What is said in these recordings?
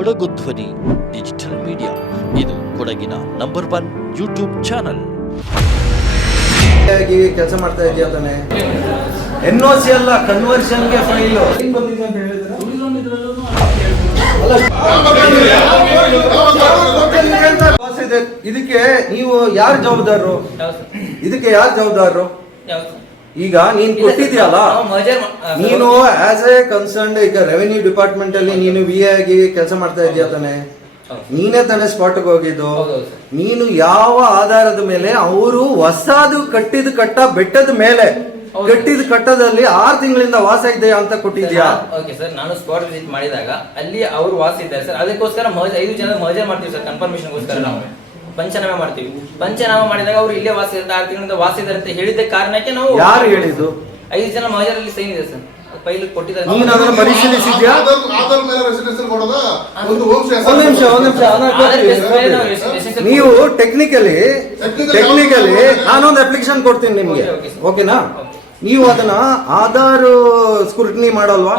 ಕೊಡಗು ಧ್ವನಿ digital media. ಇದು ಕೊಡಗಿನ ನಂಬರ್ ಒನ್ ಯೂಟ್ಯೂಬ್ ಚಾನಲ್. ಕೆಲಸ ಮಾಡ್ತಾ ಇದೆಯಾ ತಾನೆ. ಎನ್ ಒ ಸಿ ಅಲ್ಲ ಕನ್ವರ್ಷನ್ಗೆ ಫೈಲು ಇದಕ್ಕೆ ನೀವು ಯಾರು ಜವಾಬ್ದಾರರು? ಇದಕ್ಕೆ ಯಾರು ಜವಾಬ್ದಾರರು? ಈಗ ನೀನ್ ಕೊಟ್ಟಿದ್ಯಲ್ಲ ನೀನು ಆಸ್ ಎ ಕನ್ಸರ್ನ್ ಈಗ ರೆವೆನ್ಯೂ ಡಿಪಾರ್ಟ್ಮೆಂಟ್ ಅಲ್ಲಿ ನೀನು ವಿ ಆಗಿ ಕೆಲಸ ಮಾಡ್ತಾ ಇದ್ದೀಯಾ ತಾನೆ. ನೀನೇ ತಾನೇ ಸ್ಪಾಟ್ಗೆ ಹೋಗಿದ್ದು. ನೀನು ಯಾವ ಆಧಾರದ ಮೇಲೆ ಅವರು ಹೊಸದು ಕಟ್ಟಿದ ಕಟ್ಟ ಬೆಟ್ಟದ ಮೇಲೆ. ಕಟ್ಟಿದ ಕಟ್ಟದಲ್ಲಿ ಆರು ತಿಂಗಳಿಂದ ವಾಸ ಇದೆ ಅಂತ ಕೊಟ್ಟಿದ್ಯಾ ಓಕೆ ಸರ್ ನಾನು ಸ್ಪಾಟ್ ವಿಸಿಟ್ ಮಾಡಿದಾಗ ಅಲ್ಲಿ ಅವರು ವಾಸ ಇದ್ದಾರೆ ಸರ್. ಅದಕ್ಕೋಸ್ಕರ ಐದು ಜನ ಮರ್ಜರ್ ಮಾಡ್ತೀವಿ ಸರ್. ಕನ್ಫರ್ಮೇಶನ್ಗೋಸ್ಕರ ನಾವು. ಪಂಚನಾಮ ಮಾಡ್ತೀವಿ. ಪಂಚನಾಮ ಮಾಡಿದಾಗ ಅವ್ರು ಇಲ್ಲೇ ವಾಸ ಇರ್ತಾರೆ ಆರು ತಿಂಗಳಿಂದ ವಾಸ ಇದ್ದಾರೆ ಅಂತ ಹೇಳಿದ ಕಾರಣಕ್ಕೆ ನಾವು ಯಾರು ಹೇಳಿದ್ದು? ಐದು ಜನ ಮಹಜರಲ್ಲಿ ಅಲ್ಲಿ ಸೈನ್ ಇದೆ ಸರ್. ಪೈಲ್ ಕೊಟ್ಟಿದ್ದಾರೆ. ನೀನು ಅದನ್ನ ಪರಿಶೀಲಿಸಿದ್ಯಾ? ಒಂದು ನಿಮಿಷ ಒಂದ್ ನಿಮಿಷ ನಾವು ಟೆಕ್ನಿಕಲಿ ಟೆಕ್ನಿಕಲಿ? ನಾನೊಂದು ಅಪ್ಲಿಕೇಶನ್ ಕೊಡ್ತೀನಿ ನಿಮ್ಗೆ. ಓಕೆನಾ. ನೀವು ಅದನ್ನ ಆಧಾರ್ ಸ್ಕ್ರೂಟ್ನಿ ಮಾಡಲ್ವಾ?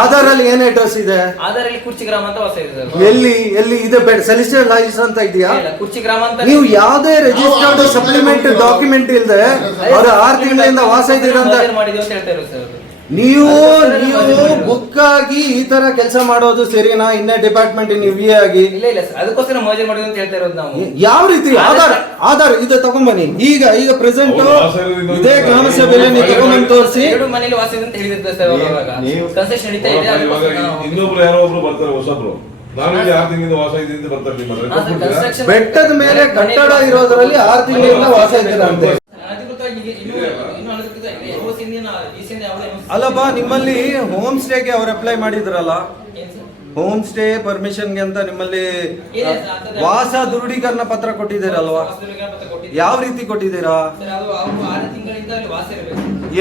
ಆಧಾರ್ ಅಲ್ಲಿ ಏನ್ ಅಡ್ರೆಸ್ ಇದೆ? ಆಧಾರ್ ಅಲ್ಲಿ ಕುರ್ಚಿ ಗ್ರಾಮ ಅಂತ ವಾಸ ಇದೆ ಸರ್. ಎಲ್ಲಿ ಎಲ್ಲಿ ಇದೆ ಬೇಡ ಸೆಲಿಸ್ಟರ್ ಲೈಸ್ ಅಂತ ಇದೆಯಾ? ಇಲ್ಲ, ಕುರ್ಚಿ ಗ್ರಾಮ ಅಂತ ನೀವು ಯಾವ್ದೇ ರಿಜಿಸ್ಟರ್ಡ್ ಸಪ್ಲಿಮೆಂಟ್ ಡಾಕ್ಯುಮೆಂಟ್ ಇಲ್ದೆ ಅವ್ರ ಆರ್ ತಿಂಗಳಿಂದ ವಾಸ ಇದ್ದೀರಾ ಮಾಡಿದ್ವಿ ಅಂತ ಹೇಳ್ತಾ ಇರೋದು ಸರ್. ನೀವು ನೀವು. ಬುಕ್ ಆಗಿ ಈ ತರ ಕೆಲಸ ಮಾಡೋದು ಸರಿನಾ? ಇನ್ನೇ ಡಿಪಾರ್ಟ್ಮೆಂಟ್ ನೀವು ವಿ ಆಗಿ? ಇಲ್ಲ ಇಲ್ಲ ಸರ್. ಅದಕ್ಕೋಸ್ಕರ ಮೋಜೆ ಮಾಡಿ ಅಂತ ಹೇಳ್ತಾ ಇರೋದು ನಾವು. ಯಾವ ರೀತಿ? ಆಧಾರ್ ಆಧಾರ್ ಇದು ತಗೊಂಬನ್ನಿ. ಈಗ ಈಗ ಪ್ರೆಸೆಂಟ್ ಇದೇ ಗ್ರಾಮ ಸಭೆಯಲ್ಲಿ ನೀವು ತಗೊಂಬಂದು ತೋರಿಸಿ. ಎರಡು ಮನೇಲಿ ವಾಸ ಇದೆ ಅಂತ ಹೇಳಿದ್ರು ಸರ್ ಅವಾಗ. ಕನ್ಸೆಷನ್ ನಡೀತಾ ಇದೆ ಇವಾಗ ಇನ್ನೊಬ್ರು ಯಾರೋ ಒಬ್ರು ಬರ್ತಾರೆ ಹೊಸಬ್ರು. ಅಂತ ಬೆಟ್ಟದ ಮೇಲೆ ಕಟ್ಟಡ ಇರೋದ್ರಲ್ಲಿ ಆರ್ ತಿಂಗಳಿಂದ ವಾಸ ಇದ್ದೀರಂತೆ. ಅಧಿಕೃತವಾಗಿ ಈಗ ಇನ್ನೂ ಇನ್ನೂ ಅನಧಿಕೃತವಾಗಿ NOC ಇಂದ EC ಇಂದ ಯಾವುದೇ NOC ಅಲ್ಲಪ್ಪ ನಿಮ್ಮಲ್ಲಿ ಹೋಮ್ ಸ್ಟೇಗೆ ಅವ್ರು ಅಪ್ಲೈ ಮಾಡಿದ್ರಲ್ಲ? ಹೋಮ್ ಸ್ಟೇ ಪರ್ಮಿಷನ್ಗೆ ಅಂತ ನಿಮ್ಮಲ್ಲಿ ವಾಸ ದೃಢೀಕರಣ ಪತ್ರ ಕೊಟ್ಟಿದ್ದೀರಲ್ವಾ. ಯಾವ ರೀತಿ ಕೊಟ್ಟಿದ್ದೀರಾ?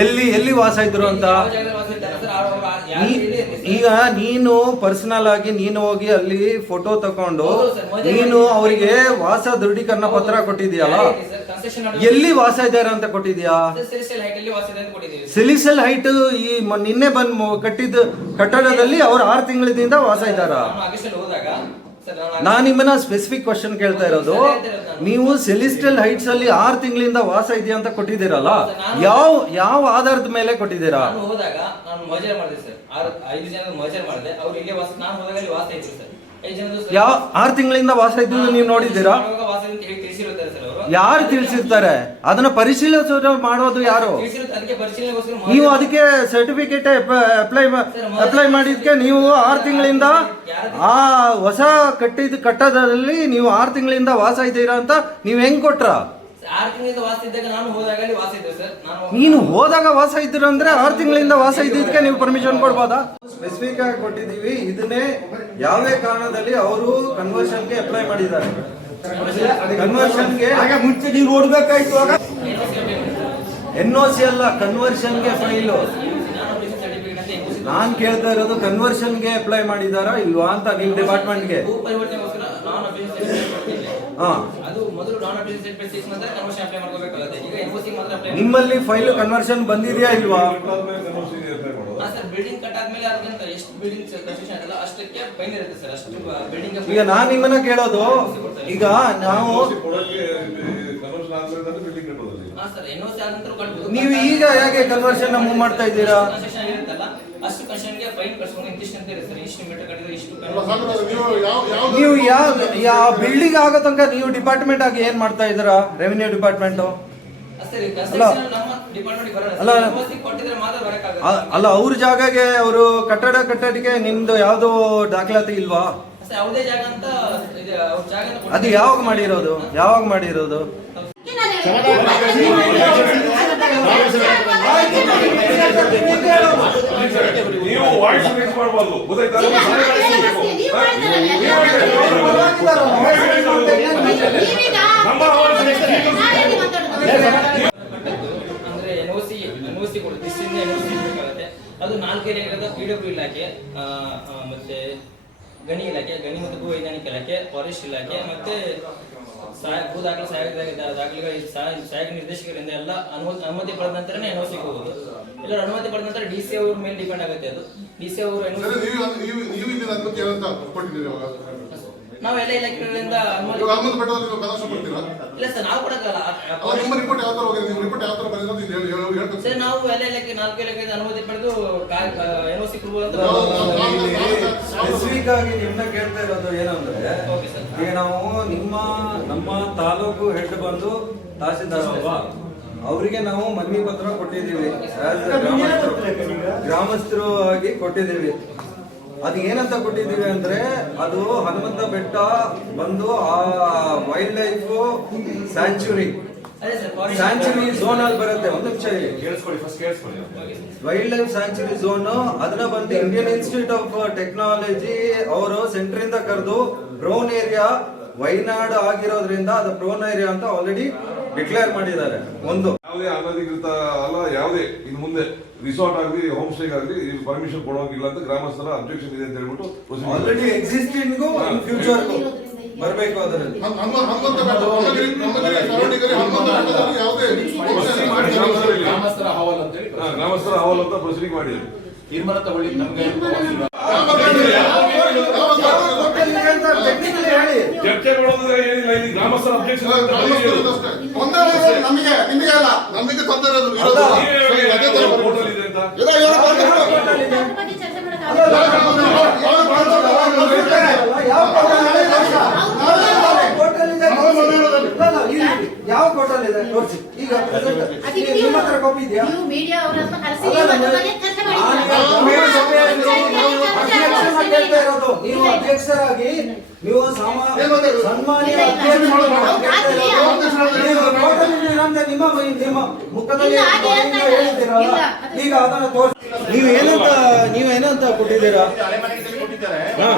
ಎಲ್ಲಿ ಎಲ್ಲಿ ವಾಸ ಇದ್ರು ಅಂತ? ಈಗ ನೀನು ಪರ್ಸನಲ್ ಆಗಿ ನೀನು ಹೋಗಿ ಅಲ್ಲಿ ಫೋಟೋ ತಕೊಂಡು ನೀನು ಅವರಿಗೆ ವಾಸ ದೃಢೀಕರಣ ಪತ್ರ ಕೊಟ್ಟಿದ್ಯಲ್ಲ ಎಲ್ಲಿ ವಾಸ ಇದ್ದಾರೆ ಅಂತ ಕೊಟ್ಟಿದ್ಯಾ. ಸಿಲಿಸಲ್ ಹೈಟ್ ಈ ನಿನ್ನೆ ಬಂದ್ ಕಟ್ಟಿದ ಕಟ್ಟಡದಲ್ಲಿ ಅವ್ರು ಆರು ತಿಂಗಳಿಂದ ವಾಸ ಇದ್ದಾರ? ನಾನು ನಿಮ್ಮನ್ನ ಸ್ಪೆಸಿಫಿಕ್ ಕ್ವಶನ್ ಕೇಳ್ತಾ ಇರೋದು. ನೀವು ಸೆಲಿಸ್ಟಲ್ ಹೈಟ್ಸ್ ಅಲ್ಲಿ ಆರು ತಿಂಗಳಿಂದ ವಾಸ ಇದೆಯಾ ಅಂತ ಕೊಟ್ಟಿದ್ದೀರಲ್ಲ? ಯಾವ ಯಾವ ಆಧಾರದ ಮೇಲೆ ಕೊಟ್ಟಿದ್ದೀರಾ? ಹೋದಾಗ ನಾನು ಮಜರ್ ಮಾಡಿದೆ ಸರ್. ಆರು ಐದು ಜನ ಮಜರ್ ಮಾಡಿದೆ. ಅವ್ರು ಇಲ್ಲೇ ವಾಸ ನಾನು ಹೋದಾಗ ಅಲ್ಲಿ ವಾಸ ಇದ್ರು ಸರ್. ಯಾವ ಆರು ತಿಂಗಳಿಂದ ವಾಸ ಇದ್ದು ನೀವು ನೋಡಿದ್ದೀರಾ? ವಾಸ ಅಂತ ಹೇಳಿ ತಿಳಿಸಿರುತ್ತಾರೆ ಸರ್ ಯಾರು ತಿಳಿಸಿರ್ತಾರೆ? ಅದನ್ನ ಪರಿಶೀಲಿಸೋದು ಮಾಡೋದು ಯಾರು? ನೀವು ಅದಕ್ಕೆ ಸರ್ಟಿಫಿಕೇಟ್ ಅಪ್ಲೈ ಅಪ್ಲೈ ಮಾಡಿದ್ಕೆ ನೀವು ಆರು ತಿಂಗಳಿಂದ ಆ ಹೊಸ ಕಟ್ಟಿದ ಕಟ್ಟಡದಲ್ಲಿ ನೀವು ಆರು ತಿಂಗಳಿಂದ ವಾಸ ಇದ್ದೀರಾ ಅಂತ ನೀವು ಹೆಂಗ್ ಕೊಟ್ರ? ಆರು ತಿಂಗಳಿಂದ ವಾಸ ಇದ್ದಾಗ ನಾನು ಹೋದಾಗ ವಾಸ ಇದ್ದೆ ಸರ್. ನಾನು ನೀನು ಹೋದಾಗ ವಾಸ ಇದ್ದೀರ ಅಂದ್ರೆ ಆರು ತಿಂಗಳಿಂದ ವಾಸ ಇದ್ದಿದ್ದಕ್ಕೆ ನೀವು ಪರ್ಮಿಷನ್ ಕೊಡ್ಬೋದಾ? ಸ್ಪೆಸಿಫಿಕ್ ಆಗಿ ಕೊಟ್ಟಿದ್ದೀವಿ. ಇದನ್ನೇ ಯಾವುದೇ ಕಾರಣದಲ್ಲಿ ಅವರು ಕನ್ವರ್ಷನ್ಗೆ ಅಪ್ಲೈ ಮಾಡಿದ್ದಾರೆ. ಕನ್ವರ್ಷನ್ಗೆ ಮುಂಚೆ ನೀವು ನೋಡ್ಬೇಕಾಯ್ತು ಎನ್ ಒ ಸಿ ಅಲ್ಲ ಕನ್ವರ್ಷನ್ಗೆ ಫೈಲು ನಾನ್ ಕೇಳ್ತಾ ಇರೋದು ಕನ್ವರ್ಷನ್ಗೆ ಅಪ್ಲೈ ಮಾಡಿದಾರಾ ಇಲ್ವಾ ಅಂತ ನಿಮ್ ಡಿಪಾರ್ಟ್ಮೆಂಟ್ಗೆ ನಿಮ್ಮಲ್ಲಿ ಫೈಲ್ ಕನ್ವರ್ಷನ್ ಬಂದಿದೆಯಾ ಇಲ್ವಾ? ಈಗ ನಾನ್ ನಿಮ್ಮನ್ನ ಕೇಳೋದು ಈಗ ನಾವು ನೀವು. ಈಗ ಹೇಗೆ ಕನ್ವರ್ಷನ್ ಮೂವ್ ಮಾಡ್ತಾ ಇದ್ದೀರಾ? ಕನ್ಸ್ಟ್ರಕ್ಷನ್ ಇರುತ್ತಲ್ಲ ಅಷ್ಟು ಕನ್ಸ್ಟ್ರಕ್ಷನ್ಗೆ ಫೈನ್ ಕಟ್ಸ್ಕೊಂಡು ಇಂತಿಷ್ಟು ಅಂತ ಇರುತ್ತೆ ಸರ್? ಇಷ್ಟು ಮೀಟರ್ ಕಟ್ಟಿದ್ರೆ ಇಷ್ಟು ನೀವು ಯಾವ ಯಾವ ನೀವು ಯಾವ ಯಾವ ಬಿಲ್ಡಿಂಗ್ ಆಗೋ ತನಕ ನೀವು ಡಿಪಾರ್ಟ್ಮೆಂಟ್ ಆಗಿ ಏನ್ ಮಾಡ್ತಾ ಇದ್ದೀರಾ? ರೆವಿನ್ಯೂ ಡಿಪಾರ್ಟ್ಮೆಂಟ್ ಸರ್ ಕನ್ಸ್ಟ್ರಕ್ಷನ್ ನಮ್ಮ ಡಿಪಾರ್ಟ್ಮೆಂಟ್ ಬರಲ್ಲ ಅಲ್ಲ. ಅಲ್ಲ ಅವ್ರ ಜಾಗಗೆ ಅವರು ಕಟ್ಟಡ ಕಟ್ಟಡಕ್ಕೆ ನಿಮ್ದು ಯಾವ್ದು ದಾಖಲಾತಿ ಇಲ್ವಾ? ಸರ್ ಯಾವುದೇ ಜಾಗ ಅಂತ ಇದೆ ಜಾಗ ಅಂತ ಅದು ಯಾವಾಗ ಮಾಡಿರೋದು? ಯಾವಾಗ ಮಾಡಿರೋದು? ನೀವು ವಾಯ್ಸ್ ಮಾಡಬಾರ್ದು? ಅಂದ್ರೆ ಎನ್ಒಸಿ ಎನ್ಒಸಿ ಬೇಕಾಗುತ್ತೆ. ಅದು ನಾಲ್ಕು ಏರಿಯಾದ ಪಿ ಡಬ್ಲ್ಯೂ ಇಲಾಖೆ ಮತ್ತೆ ಗಣಿ ಇಲಾಖೆ ಗಣಿ ಮತ್ತು ಭೂ ವೈಜ್ಞಾನಿಕ ಇಲಾಖೆ ಫಾರೆಸ್ಟ್ ಇಲಾಖೆ ಮತ್ತೆ ಸಹಾಯ ಭೂ ದಾಖಲೆ ಸಹಾಯಕ ದಾಖಲೆಗಳ ಸಹಾಯ ಸಹಾಯಕ ನಿರ್ದೇಶಕರಿಂದ ಎಲ್ಲ ಅನುಮತಿ ಅನುಮತಿ ಪಡೆದ ನಂತರನೇ ಎನ್ಒ ಸಿಗಬಹುದು ಇಲ್ಲ ಅನುಮತಿ ಪಡೆದ ನಂತರ ಡಿ ಸಿ ಅವ್ರ ಮೇಲೆ ಡಿಪೆಂಡ್ ಆಗುತ್ತೆ ಅದು. ಡಿ ಸಿ ಅವರು ನಾವೆಲ್ಲ ಇಲಾಖೆಗಳಿಂದ ಅನುಮತಿ ಇಲ್ಲ ಸರ್ ನಾವು ಕೊಡಕ್ಕಲ್ಲ ಅಂತ ಸರ್ ನಾವು ಎಲ್ಲ ಇಲಾಖೆ ನಾಲ್ಕು ಇಲಾಖೆಯಿಂದ ಅನುಮತಿ ಪಡೆದು ಎನ್ ಸಿ ಕೊಡ್ಬೋದು ನಿಮ್ನ ನಿಮ್ಮನ್ನ ಕೇಳ್ತಾ ಇರೋದು ಏನಂದ್ರೆ ಈಗ ನಾವು ನಿಮ್ಮ ನಮ್ಮ ತಾಲೂಕು ಹೆಡ್ ಬಂದು ತಹಸೀಲ್ದಾರ್ ಅಲ್ವಾ ಅವರಿಗೆ ನಾವು ಮನವಿ ಪತ್ರ ಕೊಟ್ಟಿದ್ದೀವಿ. As a ಗ್ರಾಮಸ್ಥರು. ಆಗಿ ಕೊಟ್ಟಿದ್ದೀವಿ. ಅದು ಏನಂತ ಕೊಟ್ಟಿದ್ದೀವಿ ಅಂದ್ರೆ ಅದು ಹನುಮಂತ ಬೆಟ್ಟ ಬಂದು ಆ wildlife sanctuary sanctuary zone ಅಲ್ಲಿ ಬರುತ್ತೆ ಒಂದು ನಿಮಿಷ ಕೇಳಿಸ್ಕೊಳ್ಳಿ ಫಸ್ಟ್ ಕೇಳಿಸ್ಕೊಳ್ಳಿ ವೈಲ್ಡ್ ಲೈಫ್ ಸ್ಯಾಂಚುರಿ ಝೋನ್ ಅದನ್ನ ಬಂದು ಇಂಡಿಯನ್ ಇನ್ಸ್ಟಿಟ್ಯೂಟ್ ಆಫ್ ಟೆಕ್ನಾಲಜಿ ಅವರು ಸೆಂಟರ್ ಇಂದ ಕರೆದು ಬ್ರೌನ್ ಏರಿಯಾ ವೈನಾಡ್ ಆಗಿರೋದ್ರಿಂದ ಅದು ಬ್ರೌನ್ ಏರಿಯಾ ಅಂತ ಆಲ್ರೆಡಿ ಡಿಕ್ಲೇರ್ ಮಾಡಿದ್ದಾರೆ. ಒಂದು. ಯಾವುದೇ ಅನಧಿಕೃತ ಅಲ್ಲ ಯಾವುದೇ ಇನ್ನು ಮುಂದೆ ರಿಸಾರ್ಟ್ ಆಗಲಿ ಹೋಮ್ ಸ್ಟೇ ಆಗಲಿ ಪರ್ಮಿಷನ್ ಕೊಡೋಂಗಿಲ್ಲ ಅಂತ ಗ್ರಾಮಸ್ಥರ ಅಬ್ಜೆಕ್ಷನ್ ಇದೆ ಅಂತ ಹೇಳ್ಬಿಟ್ಟು ಆಲ್ರೆಡಿ. ಎಕ್ಸಿಸ್ಟಿಂಗ್ ಫ್ಯೂಚರ್ ಬರಬೇಕು ಅದರಲ್ಲಿ. ಗ್ರಾಮಸ್ಥರ ಅಹವಾಲು ಅಂತೇಳಿ ಹಾ, ಗ್ರಾಮಸ್ಥರ ಅಹವಾಲು ಅಂತ ಪ್ರೊಸೀಡಿಂಗ್ ಮಾಡಿದ್ರು. ತೀರ್ಮಾನ ತಗೊಳ್ಳಿ ನಮ್ಗೆ ಟೆಕ್ನಿಕಲಿ ಹೇಳಿ. ಚರ್ಚೆ ಮಾಡೋದ್ರೆ ಏನಿಲ್ಲ ಇಲ್ಲಿ ಗ್ರಾಮಸ್ಥರ ಅಧ್ಯಕ್ಷ ನಮಗೆ ನಿಮಗೆ ಅಲ್ಲ. ನಮಗೆ ತೊಂದರೆ ಇರೋದು ಇರೋದು. ಸರಿ, ಅದೇ ತರ ಬರ್ಬೋದು. ಹೋಟೆಲ್ ಇದೆ ಅಂತ ಇಲ್ಲ, ಇವಾಗ ಬಂದು ಬಿಡು. ಅದ್ರ ಬಗ್ಗೆ ಚರ್ಚೆ ಅಲ್ಲ, ಮಾಡೋಕ್ಕಾಗಲ್ಲ. ಯಾವಾಗ- ಯಾವಾಗ ಮಾಡ್ತಾರೆ? ಅವಾಗ ಬರ್ತಾರೆ. ಯಾವ ಕೋರ್ಟಲ್ಲಿ ಇದೆ? ನಾವು ಬಂದಿರೋದು. ಇಲ್ಲ, ಇಲ್ಲ, ಇಲ್ಲಿ ಯಾವ ಕೋರ್ಟಲ್ಲಿ ಇದೆ ತೋರಿಸಿ. ಈಗ ಅದಕ್ಕೆ ನಿಮ್ಮ ಹತ್ರ ಕಾಪಿ ಇದೆಯಾ? ನೀವು ಮೀಡಿಯಾ ಅವರನ್ನ ಕರೆಸಿ ಇರೋದು. ನೀವು ಅಧ್ಯಕ್ಷರಾಗಿ ನೀವು ಸನ್ಮಾನ್ಯ ಇದ್ದೀರಂತೆ ನಿಮ್ಮ ನಿಮ್ಮ ಮುಖದಲ್ಲಿ. ಈಗ ಅದನ್ನ ತೋರಿಸಿ. ನೀವು ಏನಂತ ನೀವು ಏನಂತ ಕೊಟ್ಟಿದ್ದೀರಾ? ಹಾ.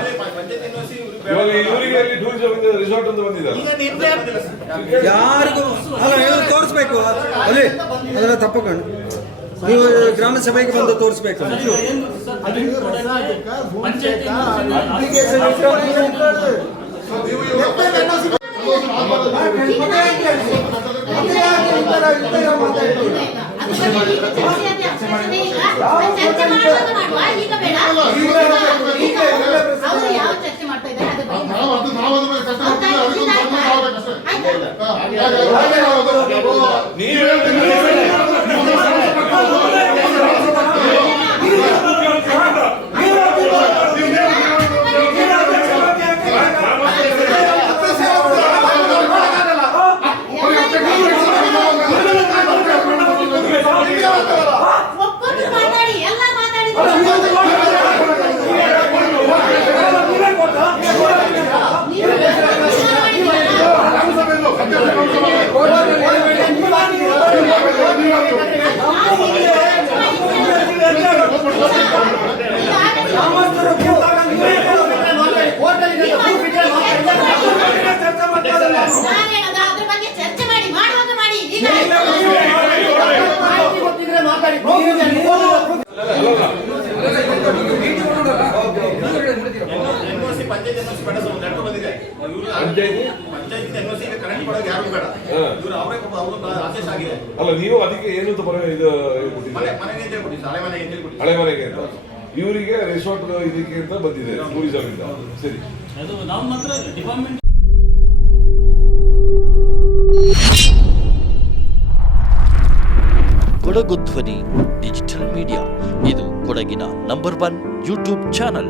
ಇವಾಗ ಇವರಿಗೆ ಅಲ್ಲಿ ಟೂರಿಸಂ ರಿಸಾರ್ಟ್ ಅಂತ ಬಂದಿದ್ದಾರೆ ಯಾರಿಗೂ ಅಲ್ಲ ಇವ್ರು ತೋರಿಸ್ಬೇಕು ಅಲ್ಲಿ ಅದೆಲ್ಲ ತಪ್ಪಕೊಂಡು ನೀವು ಗ್ರಾಮ ಸಭೆಗೆ ಬಂದು ತೋರಿಸ್ಬೇಕು ಮಾಡುವ, ಈಗ ಬೇಡ. ಅವರು ಯಾವ ಚರ್ಚೆ ಮಾಡ್ತಾ ಇದ್ದಾರೆ ಅದ್ರ ಬಗ್ಗೆ ನಾವು ಅದು ನಾವು ಅದ್ರ ಮೇಲೆ ಕಷ್ಟ ಮಾಡ್ತೀವಿ ಅದಕ್ಕೆ ಒಂದು ಸನ್ಮಾನ ಮಾಡ್ಬೇಕಷ್ಟೇ ಆಯ್ತಾ? ಹಾ, ಹಾಗೆ ಅದು- ನೀವು ಹೇಳ್ತೀರಿ ಒಪ್ಕೊಂಡು ಮಾತಾಡಿ ಎಲ್ಲ ಮಾತಾಡಿದ್ರು ನೀವು ಮಾಡಿದ್ದೀರಲ್ಲ? ನಾನೇನದ ಅದ್ರ ಬಗ್ಗೆ ಚರ್ಚೆ ಮಾಡಿ ಮಾಡುವಾಗ ಮಾಡಿ ಈಗ ಎನ್ಒಸಿ ಪಂಚಾಯತ್ ಎನ್ಒಸಿ ಪಂಚಾಯ್ತಿ? ಎನ್ಒಸಿ ಕರೆಂಟ್ ಕೊಡೋಕೆ ಯಾರು ಬೇಡ. ಇವ್ರು ಅವರೇ ಅವ್ರ ಆದೇಶ ಆಗಿದೆ. ಅಲ್ಲ ನೀವು ಅದಕ್ಕೆ ಏನು ಅಂತ ಇದು ಮನೆ ಮನೆಗೆ ಅಂತ ಹಳೆ ಮನೆಗೆ ಅಂತ ಹೇಳ್ಬಿಡಿ ಹಳೆ ಮನೆಗೆ ಅಂತ. ಇವರಿಗೆ ರೆಸಾರ್ಟ್ ಇದಕ್ಕೆ ಅಂತ ಬಂದಿದೆ ಟೂರಿಸಂ ಇಂದ. ಸರಿ. ಅದು ನಾವು ಮಾತ್ರ ಡಿಪಾರ್ಟ್ಮೆಂಟ್ ಕೊಡಗು ಧ್ವನಿ ಡಿಜಿಟಲ್ ಮೀಡಿಯಾ ಇದು ಕೊಡಗಿನ number one YouTube channel